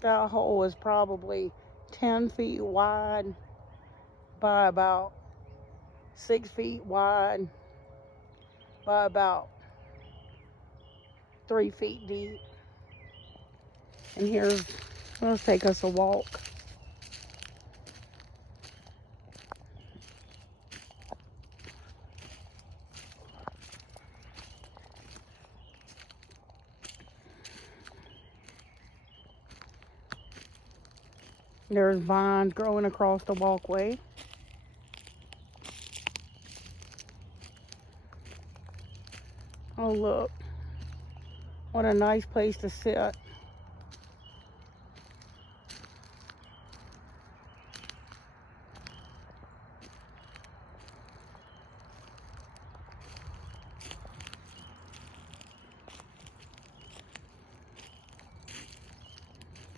That hole is probably 10 feet wide by about 6 feet wide by about 3 feet deep. And here's, let's take us a walk. There's vines growing across the walkway. Oh, look. What a nice place to sit.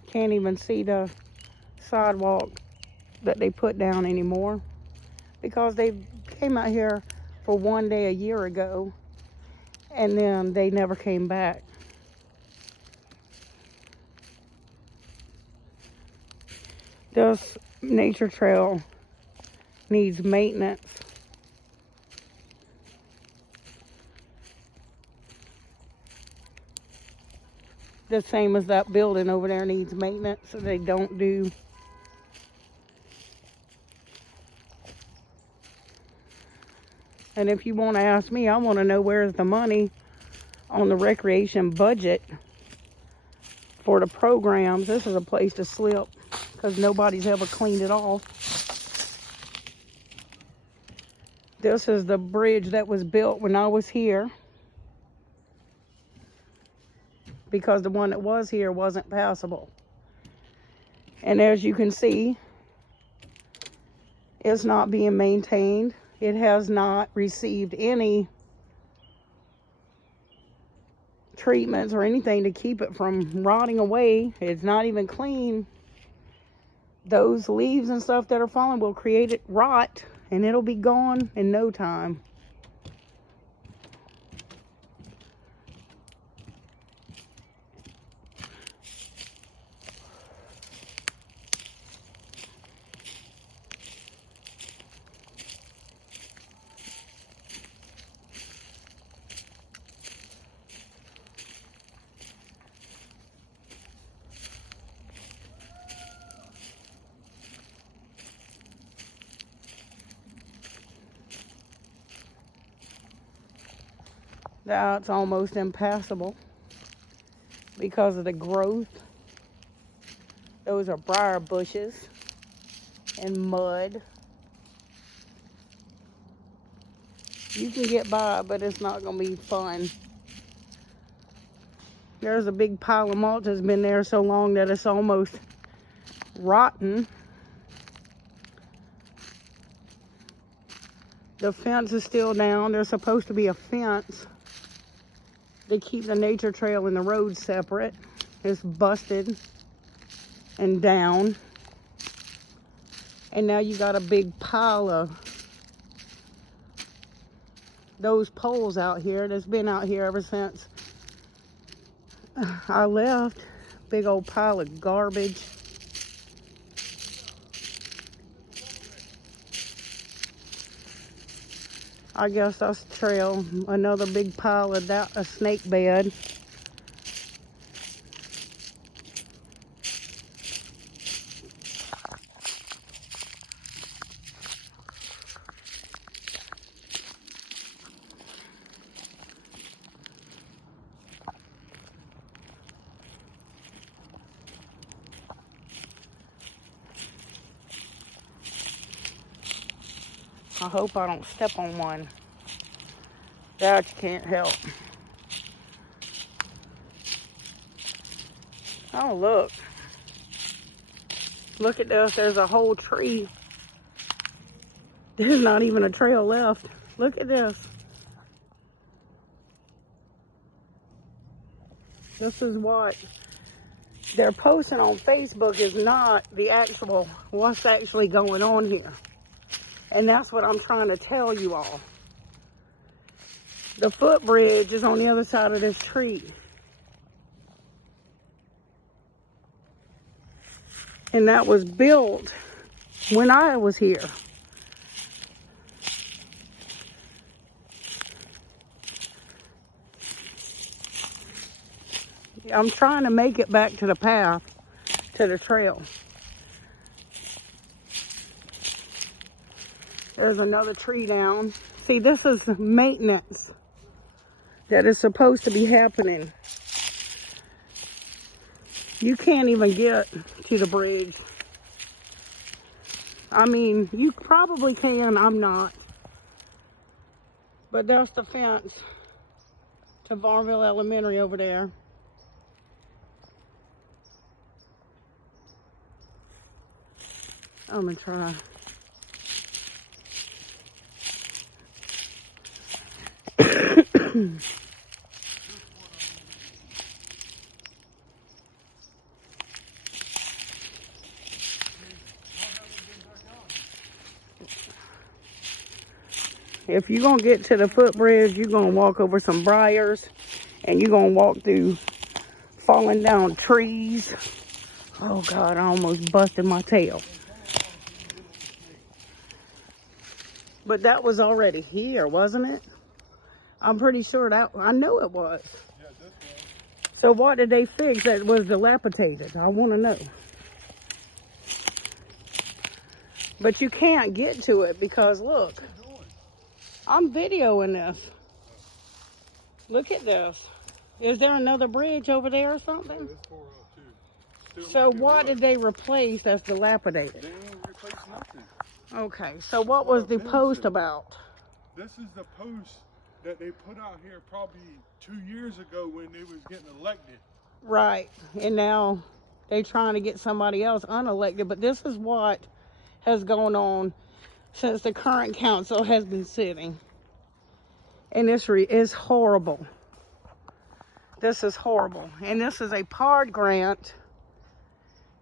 Can't even see the sidewalk that they put down anymore because they came out here for one day a year ago and then they never came back. This nature trail needs maintenance. The same as that building over there needs maintenance, so they don't do. And if you want to ask me, I want to know where's the money on the recreation budget for the programs. This is a place to slip because nobody's ever cleaned it off. This is the bridge that was built when I was here, because the one that was here wasn't passable. And as you can see, it's not being maintained. It has not received any treatments or anything to keep it from rotting away. It's not even clean. Those leaves and stuff that are falling will create it rot, and it'll be gone in no time. That's almost impassable because of the growth. Those are briar bushes and mud. You can get by, but it's not going to be fun. There's a big pile of mulch that's been there so long that it's almost rotten. The fence is still down. There's supposed to be a fence to keep the nature trail and the road separate. It's busted and down. And now you got a big pile of those poles out here that's been out here ever since I left. Big old pile of garbage. I guess that's the trail. Another big pile of that, a snake bed. I hope I don't step on one. That you can't help. Oh, look. Look at this. There's a whole tree. There's not even a trail left. Look at this. This is what they're posting on Facebook is not the actual, what's actually going on here. And that's what I'm trying to tell you all. The footbridge is on the other side of this tree. And that was built when I was here. I'm trying to make it back to the path, to the trail. There's another tree down. See, this is maintenance that is supposed to be happening. You can't even get to the bridge. I mean, you probably can, I'm not. But that's the fence to Varnville Elementary over there. I'm gonna try. If you're gonna get to the footbridge, you're gonna walk over some briars and you're gonna walk through falling down trees. Oh God, I almost busted my tail. But that was already here, wasn't it? I'm pretty sure that, I know it was. Yeah, this was. So what did they fix that was dilapidated? I want to know. But you can't get to it because look, I'm videoing this. Look at this. Is there another bridge over there or something? Yeah, that's 402. So what did they replace that's dilapidated? They didn't replace nothing. Okay, so what was the post about? This is the post that they put out here probably 2 years ago when they was getting elected. Right, and now they trying to get somebody else unelected, but this is what has gone on since the current council has been sitting. And this is horrible. This is horrible. And this is a PARD grant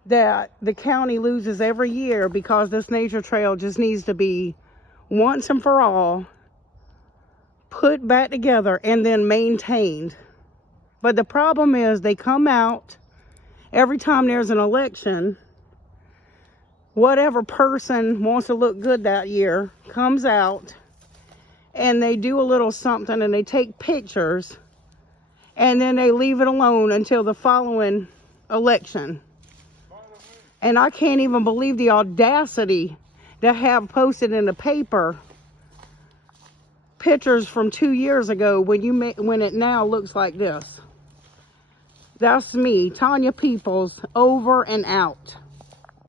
that the county loses every year because this nature trail just needs to be once and for all put back together and then maintained. But the problem is they come out every time there's an election. Whatever person wants to look good that year comes out and they do a little something and they take pictures and then they leave it alone until the following election. And I can't even believe the audacity to have posted in the paper pictures from 2 years ago when it now looks like this. That's me, Tanya Peoples, over and out.